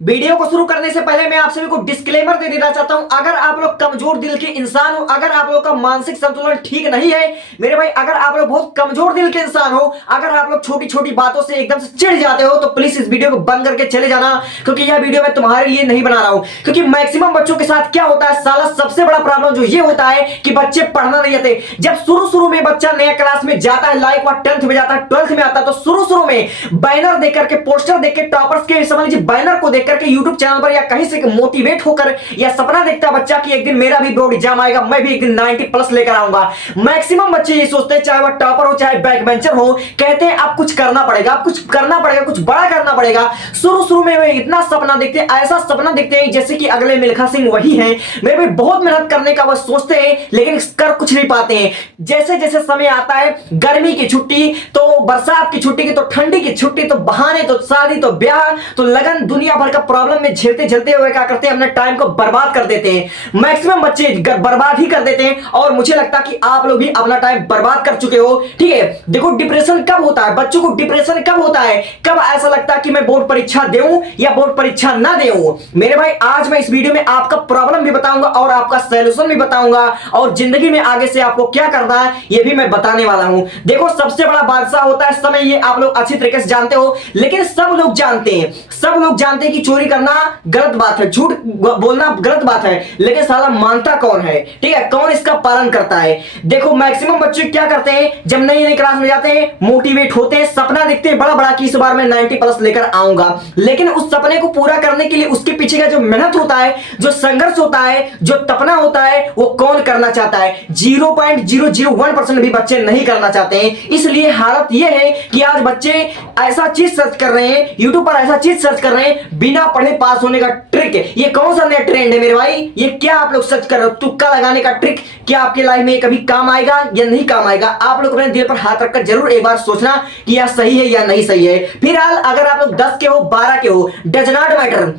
Video को शुरू करने से पहले मैं आप सभी को डिस्क्लेमर दे देना चाहता हूं। अगर आप लोग कमजोर दिल के इंसान हो, अगर आप लोग का मानसिक संतुलन ठीक नहीं है मेरे भाई, अगर आप लोग बहुत कमजोर दिल के इंसान हो, अगर आप लोग छोटी छोटी बातों से एकदम से चिढ़ जाते हो, तो प्लीज इस वीडियो को बंद करके चले जाना, क्योंकि यह वीडियो मैं तुम्हारे लिए नहीं बना रहा हूं। क्योंकि मैक्सिमम बच्चों के साथ क्या होता है साला, सबसे बड़ा प्रॉब्लम जो ये होता है कि बच्चे पढ़ना नहीं आते। जब शुरू में बच्चा नया क्लास में जाता है, लाइक वो 10th में जाता है, 12th में आता है, तो शुरू में बैनर देख करके, पोस्टर देख के, टॉपर्स के समझ लीजिए बैनर को देख करके यूट्यूब चैनल पर या कहीं से मोटिवेट होकर या सपना देखता है बच्चा कि एक दिन मेरा भी बोर्ड एग्जाम आएगा, मैं भी एक दिन 90+ लेकर आऊंगा। मैक्सिमम बच्चे ये सोचते हैं, चाहे वह टॉपर हो चाहे बैक बेंचर हो, कहते हैं आप कुछ करना पड़ेगा, आप कुछ करना पड़ेगा, कुछ बड़ा करना पड़ेगा। शुरू में वे इतना सपना देखते हैं, ऐसा सपना देखते हैं जैसे कि अगले मिल्खा सिंह वही हैं। मेरे भी बहुत मेहनत करने का वह सोचते हैं, लेकिन कर कुछ नहीं पाते हैं। जैसे जैसे समय आता है, गर्मी की छुट्टी तो बरसात की छुट्टी की तो ठंडी की छुट्टी तो बहाने तो शादी तो ब्याह तो लगन, दुनिया भर का प्रॉब्लम में झेलते झेलते हुए क्या करते हैं, अपने टाइम को बर्बाद कर देते हैं। मैक्सिमम बच्चे बर्बाद ही कर देते हैं, और मुझे लगता है कि आप लोग भी अपना टाइम बर्बाद कर चुके हो। ठीक है, देखो डिप्रेशन कब होता है, बच्चों को डिप्रेशन कब होता है, कब ऐसा लगता है कि मैं बोर्ड परीक्षा दूं या बोर्ड परीक्षा ना दूं। मेरे भाई आज मैं इस वीडियो में आपका प्रॉब्लम भी बताऊंगा और आपका सॉल्यूशन भी बताऊंगा, और जिंदगी में आगे से आपको क्या करना है ये भी मैं बताने वाला हूं। देखो सबसे बड़ा बादशाह होता है समय, ये आप लोग अच्छी तरीके से जानते हो, लेकिन सब लोग जानते हैं, सब लोग जानते हैं कि चोरी करना गलत बात है, झूठ बोलना गलत बात है, लेकिन साला मानता कौन है? ठीक है, कौन इसका पालन करता है? देखो मैक्सिमम बच्चे क्या करते हैं, जब नई नई क्लास में जाते हैं, मोटिवेट होते हैं, सपना देखते हैं बड़ा बड़ा कि इस बार मैं 90+ लेकर आऊंगा, लेकिन उस सपने को पूरा करने के लिए उसके पीछे का जो मेहनत होता है, जो संघर्ष होता है, जो तपना होता है, वो कौन करना चाहता है? 0.001% भी बच्चे नहीं करना चाहते हैं। इसलिए हालत ये है कि आज बच्चे ऐसा चीज सर्च कर रहे हैं, यूट्यूब पर ऐसा चीज सर्च कर रहे हैं, बिना पढ़े पास होने का ट्रिक। ये कौन सा नया ट्रेंड है मेरे भाई? ये क्या आप लोग सर्च कर रहे हो? तुक्का लगाने का ट्रिक क्या आपके लाइफ में कभी काम आएगा या नहीं काम आएगा? आप लोग अपने दिल पर हाथ रखकर जरूर एक बार सोचना कि यह सही है या नहीं सही है। फिलहाल अगर आप लोग 10 के हो, 12 के हो, डज नॉट मैटर,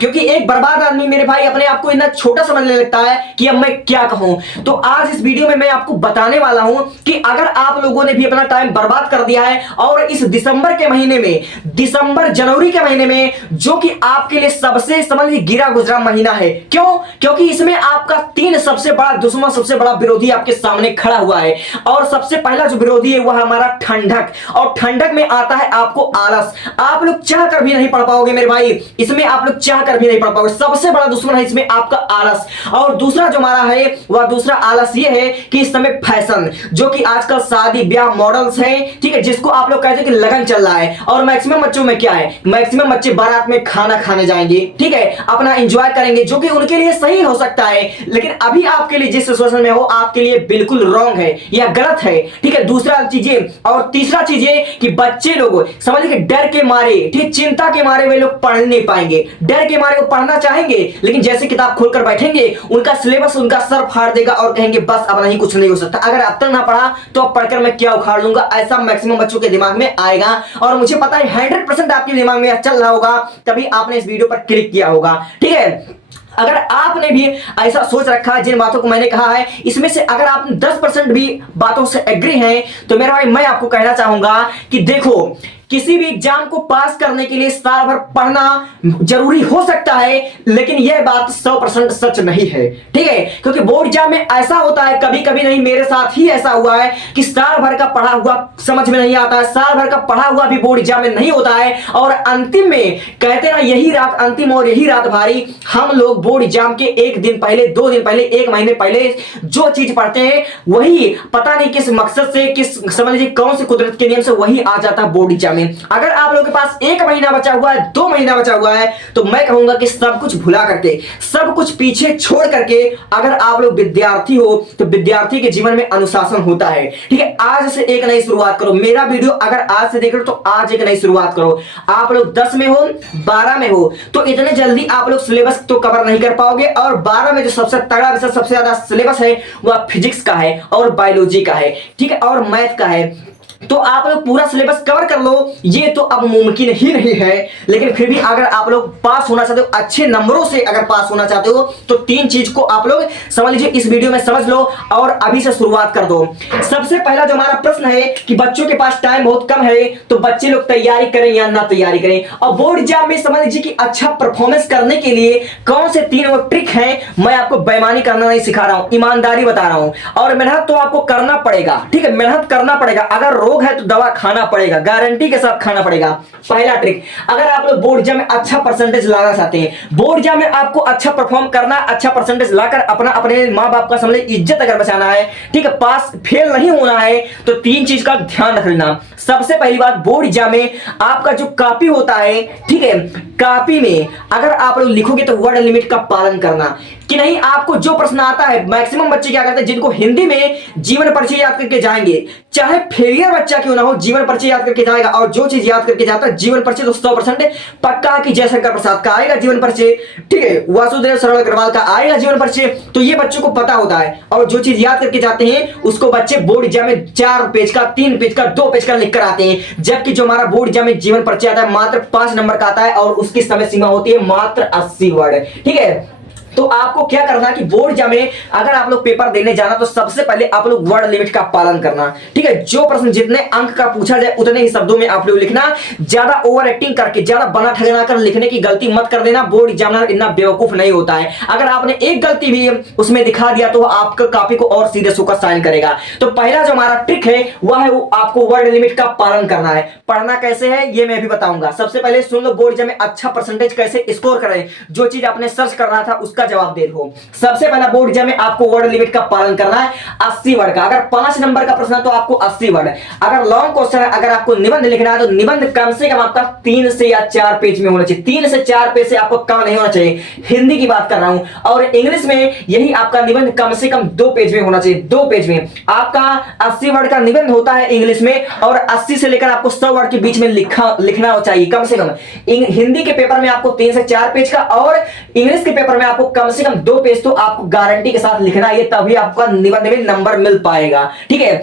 क्योंकि एक बर्बाद आदमी मेरे भाई अपने आप को इतना छोटा समझने लगता है कि अब मैं क्या कहूं। तो आज इस वीडियो में मैं आपको बताने वाला हूं कि अगर आप लोगों ने भी अपना टाइम बर्बाद कर दिया है, और इस दिसंबर के महीने में, दिसंबर जनवरी के महीने में, जो कि आपके लिए सबसे समझ लीजिए गिरा गुजरा महीना है। क्यों? क्योंकि इसमें आपका 3 सबसे बड़ा दुश्मन, सबसे बड़ा विरोधी आपके सामने खड़ा हुआ है। और सबसे पहला जो विरोधी है वह हमारा ठंडक, और ठंडक में आता है आपको आलस। आप लोग चाह कर भी नहीं पढ़ पाओगे मेरे भाई, इसमें आप लोग चाह कर भी नहीं पढ़ पाओगे। सबसे बड़ा दुश्मन है इसमें आपका आलस। और दूसरा जो हमारा है वह दूसरा आलस ये है कि इस समय फैशन, जो कि आजकल शादी ब्याह मॉडल्स हैं, ठीक है, जिसको आप लोग कहते हैं कि लगन चल रहा है। और मैक्सिमम बच्चों में क्या है, मैक्सिमम बच्चे बारात में खाना खाने जाएंगे, ठीक है, अपना एंजॉय करेंगे, जो कि उनके लिए सही हो सकता है, लेकिन अभी आपके लिए जिस सिचुएशन में हो आपके लिए बिल्कुल रॉन्ग है या गलत है। ठीक है, दूसरा चीजें। और तीसरा चीज ये कि बच्चे लोग समझ लीजिए डर के मारे, ठीक, चिंता के मारे वे लोग पढ़ नहीं पाएंगे। डर के मारे वो पढ़ना चाहेंगे, लेकिन जैसे किताब खोलकर बैठेंगे उनका सिलेबस उनका सर फाड़ देगा और कहेंगे बस अब नहीं, कुछ नहीं हो सकता, अगर अब तक ना पढ़ा तो अब पढ़कर मैं क्या उखाड़ लूंगा, ऐसा मैक्सिमम बच्चों के दिमाग में आएगा। और मुझे पता है 100% आपके दिमाग में चल रहा होगा, तभी आपने इस वीडियो पर क्लिक किया होगा। ठीक है, अगर आपने भी ऐसा सोच रखा है, जिन बातों को मैंने कहा है इसमें से अगर आप 10% भी बातों से एग्री हैं, तो मेरा भाई मैं आपको कहना चाहूंगा कि देखो, किसी भी एग्जाम को पास करने के लिए साल भर पढ़ना जरूरी हो सकता है, लेकिन यह बात 100% सच नहीं है। ठीक है, क्योंकि बोर्ड एग्जाम में ऐसा होता है, कभी कभी नहीं, मेरे साथ ही ऐसा हुआ है कि साल भर का पढ़ा हुआ समझ में नहीं आता है, साल भर का पढ़ा हुआ भी बोर्ड एग्जाम में नहीं होता है, और अंतिम में कहते ना यही रात अंतिम और यही रात भारी। हम लोग बोर्ड एग्जाम के 1 दिन पहले, 2 दिन पहले, 1 महीने पहले जो चीज पढ़ते हैं वही पता नहीं किस मकसद से, किस समझ लीजिए कौन से कुदरत के नियम से वही आ जाता है बोर्ड एग्जाम में। अगर आप लोगों के पास 1 महीना बचा हुआ है, 2 महीना बचा हुआ है, तो मैं कहूंगा कि सब कुछ भुला करके, सब कुछ पीछे छोड़ करके अगर आप लोग विद्यार्थी हो, तो विद्यार्थी के जीवन में अनुशासन होता है। ठीक है, आज से एक नई शुरुआत करो। मेरा वीडियो अगर आज से देख रहे हो तो आज एक नई शुरुआत करो। आप लोग 10 में हो, 12 में हो, तो इतने जल्दी आप लोग सिलेबस तो कवर नहीं कर पाओगे। और 12 में जो सबसे तगड़ा विषय, सबसे ज्यादा सिलेबस है वह फिजिक्स का है और बायोलॉजी का है, ठीक है, और मैथ का है। तो आप लोग पूरा सिलेबस कवर कर लो, ये तो अब मुमकिन ही नहीं है। लेकिन फिर भी अगर आप लोग पास होना चाहते हो, अच्छे नंबरों से अगर पास होना चाहते हो, तो 3 चीज को आप लोग समझ लीजिए, इस वीडियो में समझ लो और अभी से शुरुआत कर दो। सबसे पहला जो हमारा प्रश्न है कि बच्चों के पास टाइम बहुत कम है, तो बच्चे लोग तैयारी करें या ना तैयारी करें। और बोर्ड एग्जाम में समझ लीजिए कि अच्छा परफॉर्मेंस करने के लिए कौन से 3 वो ट्रिक है, मैं आपको बेईमानी करना नहीं सिखा रहा हूं, ईमानदारी बता रहा हूं। और मेहनत तो आपको करना पड़ेगा, ठीक है, मेहनत करना पड़ेगा। अगर रोग है तो दवा खाना पड़ेगा, गारंटी के साथ खाना पड़ेगा। पहला ट्रिक, अगर आप लोग बोर्ड एग्जाम में अच्छा परसेंटेज लाना चाहते हैं, बोर्ड एग्जाम में आपको अच्छा परफॉर्म करना, अच्छा परसेंटेज लाकर अपने मां बाप का समझ इज्जत अगर बचाना है, ठीक है, पास फेल नहीं होना है, तो 3 चीज का ध्यान रख लेना। सबसे पहली बात, बोर्ड एग्जाम में आपका जो कॉपी होता है, ठीक है, कॉपी में अगर आप लोग लिखोगे तो वर्ड लिमिट का पालन करना कि नहीं। आपको जो प्रश्न आता है, मैक्सिमम बच्चे क्या करते हैं, जिनको हिंदी में जीवन परिचय याद करके जाएंगे, चाहे फेलियर बच्चा क्यों ना हो, जीवन परिचय याद करके जाएगा। और जो चीज याद करके जाता है जीवन परिचय, तो 100% पक्का कि जयशंकर प्रसाद का आएगा जीवन परिचय, ठीक है, वासुदेव सरल अग्रवाल का आएगा जीवन परिचय। तो ये बच्चों को पता होता है। और जो चीज याद करके जाते हैं उसको बच्चे बोर्ड एग्जाम में 4 पेज का, 3 पेज का, 2 पेज का लिख कर आते हैं। जबकि जो हमारा बोर्ड एग्जाम में जीवन परिचय आता है मात्र 5 नंबर का आता है और उसकी समय सीमा होती है मात्र 80 वर्ड, ठीक है। तो आपको क्या करना है कि बोर्ड एग्जाम में अगर आप लोग पेपर देने जाना, तो सबसे पहले आप लोग वर्ड लिमिट का पालन करना, ठीक है। जो प्रश्न जितने अंक का पूछा जाए उतने ही शब्दों में आप लोग लिखना। ज्यादा ओवर एक्टिंग करके, ज्यादा बना ठगना कर लिखने की गलती मत कर देना। बोर्ड एग्जामिनर इतना बेवकूफ नहीं होता है। अगर आपने एक गलती भी उसमें दिखा दिया तो आपका कॉपी को और सीरियस होकर साइन करेगा। तो पहला जो हमारा ट्रिक है वह है आपको वर्ड लिमिट का पालन करना है। पढ़ना कैसे है ये मैं भी बताऊंगा। सबसे पहले सुन लो, बोर्ड एग्जाम में अच्छा परसेंटेज कैसे स्कोर करें। जो चीज आपने सर्च करना था उसका जवाब दे दो। सबसे पहला बोर्ड एग्जाम में आपको वर्ड लिमिट का पालन करना है 80 वर्ड का। अगर 5 नंबर का प्रश्न है तो आपको 80 वर्ड। अगर लॉन्ग क्वेश्चन है, अगर आपको निबंध लिखना है तो निबंध कम से कम आपका 3 से या 4 पेज में होना चाहिए। 3 से 4 पेज से आपको कम नहीं होना चाहिए। हिंदी की बात कर रहा हूं। और इंग्लिश में यही आपका निबंध कम से कम 2 पेज में होना चाहिए। 2 पेज में आपका 80 वर्ड का निबंध होता है इंग्लिश में, और 80 से लेकर आपको 100 वर्ड के बीच में लिखना चाहिए कम से कम। हिंदी के पेपर में आपको 3 से 4 पेज का, और इंग्लिश के पेपर में आपको कम से कम 2 पेज तो आपको गारंटी के साथ लिखना है, तभी आपका निबंध में नंबर मिल पाएगा, ठीक है।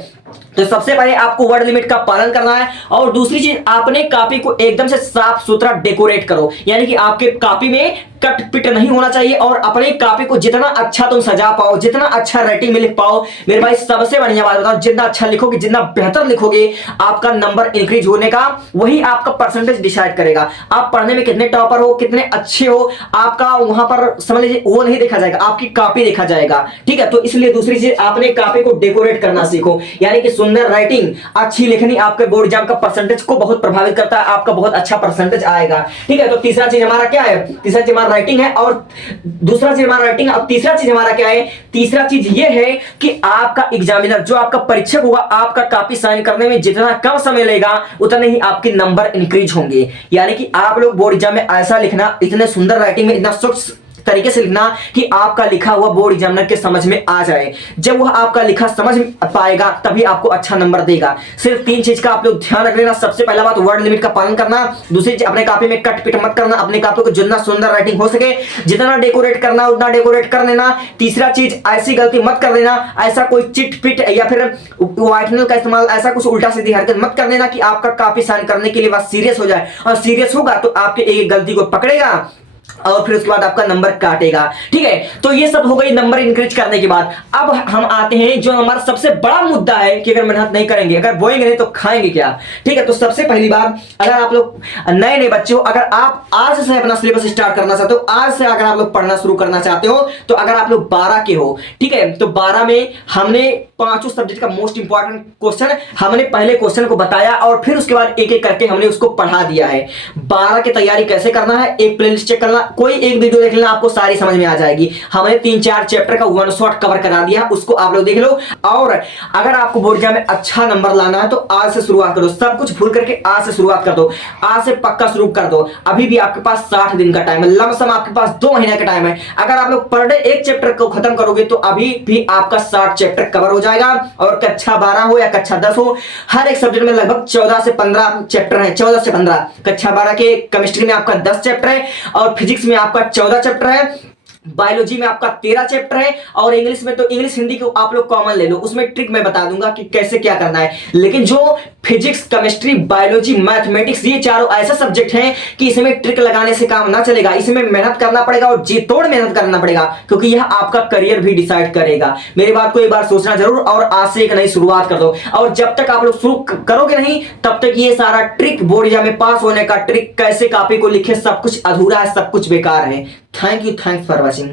तो सबसे पहले आपको वर्ड लिमिट का पालन करना है। और दूसरी चीज, आपने कॉपी को एकदम से साफ सुथरा डेकोरेट करो, यानी कि आपके कॉपी में कट पिट नहीं होना चाहिए। और अपने कॉपी को जितना अच्छा तुम सजा पाओ, जितना अच्छा राइटिंग में लिख पाओ, मेरे भाई सबसे बढ़िया बात बताओ, जितना अच्छा लिखोगे, जितना बेहतर लिखोगे, आपका नंबर इंक्रीज होने का वही आपका परसेंटेज डिसाइड करेगा। आप पढ़ने में कितने टॉपर हो, कितने अच्छे हो, आपका वहां पर समझ लीजिए वो नहीं देखा जाएगा, आपकी कॉपी देखा जाएगा, ठीक है। तो इसलिए दूसरी चीज, आपने कॉपी को डेकोरेट करना सीखो, यानी कि सुंदर राइटिंग, अच्छी लिखनी आपके बोर्ड एग्जाम का परसेंटेज को बहुत प्रभावित करता है। आपका बहुत अच्छा परसेंटेज आएगा, ठीक है। तो तीसरा चीज हमारा क्या है? तीसरा चीज हमारा राइटिंग है, और दूसरा चीज हमारा राइटिंग। अब तीसरा चीज हमारा क्या है? तीसरा चीज ये है कि आपका एग्जामिनर, जो आपका परीक्षक होगा, आपका कॉपी साइन करने में जितना कम समय लेगा उतने ही आपके नंबर इंक्रीज होंगे। यानी कि आप लोग बोर्ड एग्जाम में ऐसा लिखना, इतने सुंदर राइटिंग में, इतना स्वच्छ तरीके से लिखना कि आपका लिखा हुआ बोर्ड एग्जामिनर के समझ में आ जाए। जब वह आपका लिखा समझ पाएगा तभी आपको अच्छा नंबर देगा। सिर्फ 3 चीज का आप लोग ध्यान रख लेना। सबसे पहला बात, वर्ड लिमिट का पालन करना। दूसरी चीज, अपने कॉपी में कट पिट मत करना। अपने कॉपी को जितना सुंदर राइटिंग हो सके, जितना डेकोरेट करना उतना डेकोरेट कर लेना। तीसरा चीज, ऐसी गलती मत कर देना, ऐसा कोई चिट पिट या फिर व्हाइटनर का इस्तेमाल, ऐसा कुछ उल्टा सीधी हरकत मत कर देना कि आपका कॉपी साइन करने के लिए बस सीरियस हो जाए। और सीरियस होगा तो आपके एक गलती को पकड़ेगा और फिर उसके बाद आपका नंबर काटेगा, ठीक है। तो ये सब हो गई नंबर इंक्रीज करने के बाद। अब हम आते हैं जो हमारा सबसे बड़ा मुद्दा है कि अगर मेहनत नहीं करेंगे, अगर बोएंगे नहीं तो खाएंगे क्या, ठीक है। तो सबसे पहली बात, अगर आप लोग नए नए बच्चे हो, अगर आप आज से अपना सिलेबस स्टार्ट करना चाहते हो, आज से अगर आप लोग पढ़ना शुरू करना चाहते हो, तो अगर आप लोग 12 के हो, ठीक है, तो 12 में हमने 5 सब्जेक्ट का मोस्ट इंपॉर्टेंट क्वेश्चन हमने पहले क्वेश्चन को बताया और फिर उसके बाद एक एक करके हमने उसको पढ़ा दिया है। 12 की तैयारी कैसे करना है, एक प्लेलिस्ट चेक करना, कोई एक वीडियो देख लेना, आपको सारी समझ में आ जाएगी। हमने 3-4 चैप्टर का वन शॉट कवर करा दिया, उसको आप लोग देख लो। और अगर आपको बोर्ड एग्जाम में अच्छा नंबर लाना है तो आज से शुरुआत करो, सब कुछ भूल करके आज से शुरुआत कर दो, आज से पक्का शुरू कर दो। अभी भी आपके पास 60 दिन का टाइम है, लमसम आपके पास 2 महीने का टाइम है। अगर आप लोग पर डे एक चैप्टर को खत्म करोगे तो अभी भी आपका 60 चैप्टर कवर हो जाएगा। और कक्षा 12 हो या कक्षा 10 हो, हर एक सब्जेक्ट में लगभग 14 से 15 चैप्टर है, 14 से 15। कक्षा 12 के केमिस्ट्री में आपका 10 चैप्टर है और फिजिक्स में आपका 14 चैप्टर है। बायोलॉजी में आपका 13 चैप्टर है और इंग्लिश में तो इंग्लिश हिंदी को आप लोग कॉमन ले लो, उसमें ट्रिक मैं बता दूंगा कि कैसे क्या करना है। लेकिन जो फिजिक्स, केमिस्ट्री, बायोलॉजी, मैथमेटिक्स, ये चारों ऐसे सब्जेक्ट हैं कि इसमें ट्रिक लगाने से काम ना चलेगा, इसमें मेहनत करना पड़ेगा और जी तोड़ मेहनत करना पड़ेगा, क्योंकि यह आपका करियर भी डिसाइड करेगा। मेरी बात को एक बार सोचना जरूर और आज से एक नई शुरुआत कर दो। और जब तक आप लोग शुरू करोगे नहीं तब तक ये सारा ट्रिक, बोर्ड एग्जाम में पास होने का ट्रिक, कैसे कॉपी को लिखे, सब कुछ अधूरा है, सब कुछ बेकार है। Thank you, thanks for watching.